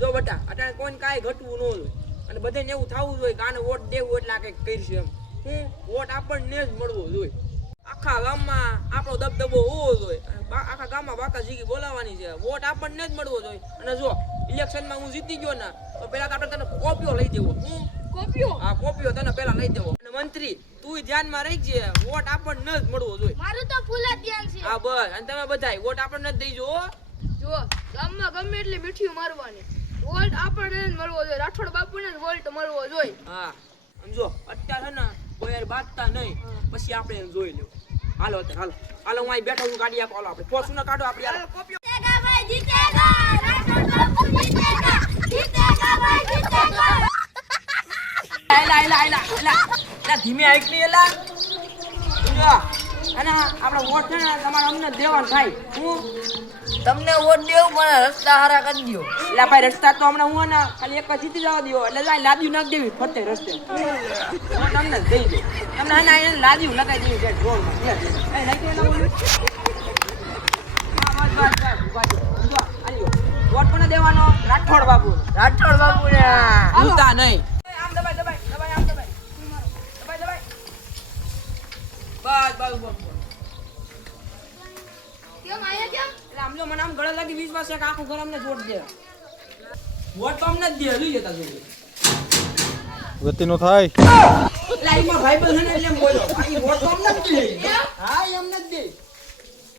જો બટા અટાણે કોઈને કાંઈ ઘટવું ન હોય અને બધાને એવું થવું જોઈએ કે આને વોટ દેવું એટલે આ કંઈક કરીશું એમ હું વોટ આપણને જ મળવો જોઈએ આખા ગામમાં આપણો દબદબો હોવો જોઈએ આખા ગામમાં બાકા જીગી બોલાવવાની છે વોટ આપણને જ મળવો જોઈએ અને જો ઇલેક્શનમાં હું જીતી ગયો ને તો પેલા તો આપણે તને કોપીઓ લઈ દેવો હું કોપીઓ હા કોપીઓ તને પેલા લઈ દેવો અને મંત્રી તું ધ્યાનમાં રાખજે વોટ આપણને જ મળવો જોઈએ મારું તો ફૂલ જ ધ્યાન છે હા બસ અને તમે બધાય વોટ આપણને જ દઈજો જો ગામમાં ગમે એટલે મીઠી મારવાની વોલ્ટ આપણને જ મળવો જોઈએ રાઠોડ બાપુને જ વોલ્ટ મળવો જોઈએ હા સમજો અત્યારે છે ને કોઈ યાર બાતતા નહીં પછી આપણે એને જોઈ લેવું હાલો અત્યારે હાલો હું અહીં બેઠો છું ગાડી આપો હાલો આપણે પોસું ના કાઢો આપણે હાલો કોપીઓ જીતેગા ભાઈ જીતેગા રાઠોડ બાપુ જીતેગા જીતેગા ભાઈ જીતેગા એલા ધીમે આઈકલી એલા જો અને આપણો વોટ છે ને તમારે અમને દેવાનું થાય હું તમને વોટ દેવું પણ રસ્તા હારા કરી દો એટલે ભાઈ રસ્તા તો હમણાં હું ને ખાલી એક જ જીતી જવા દો એટલે જાય લાદ્યું નાખ દેવી ફરતે રસ્તે હું તમને દઈ દઉં તમને હે ને એને લાદ્યું લગાવી દેવી છે રોડમાં એ નાખી એના બોલું વોટ કોને દેવાનો રાઠોડ બાપુ રાઠોડ બાપુને ઉતા નહીં આમ દબાઈ આમ દબાઈ બસ કેમ આયા કેમ એટલે આમ જો મને આમ ગળે લાગી 20 વર્ષે આખું ઘર અમને વોટ દે વોટ તો અમને જ દે લઈ જતા જોઈએ ગતિનો થાય એટલે આમાં ભાઈ બંધ ને એટલે એમ બોલો આ વોટ તો અમને જ દે હા એ અમને જ દે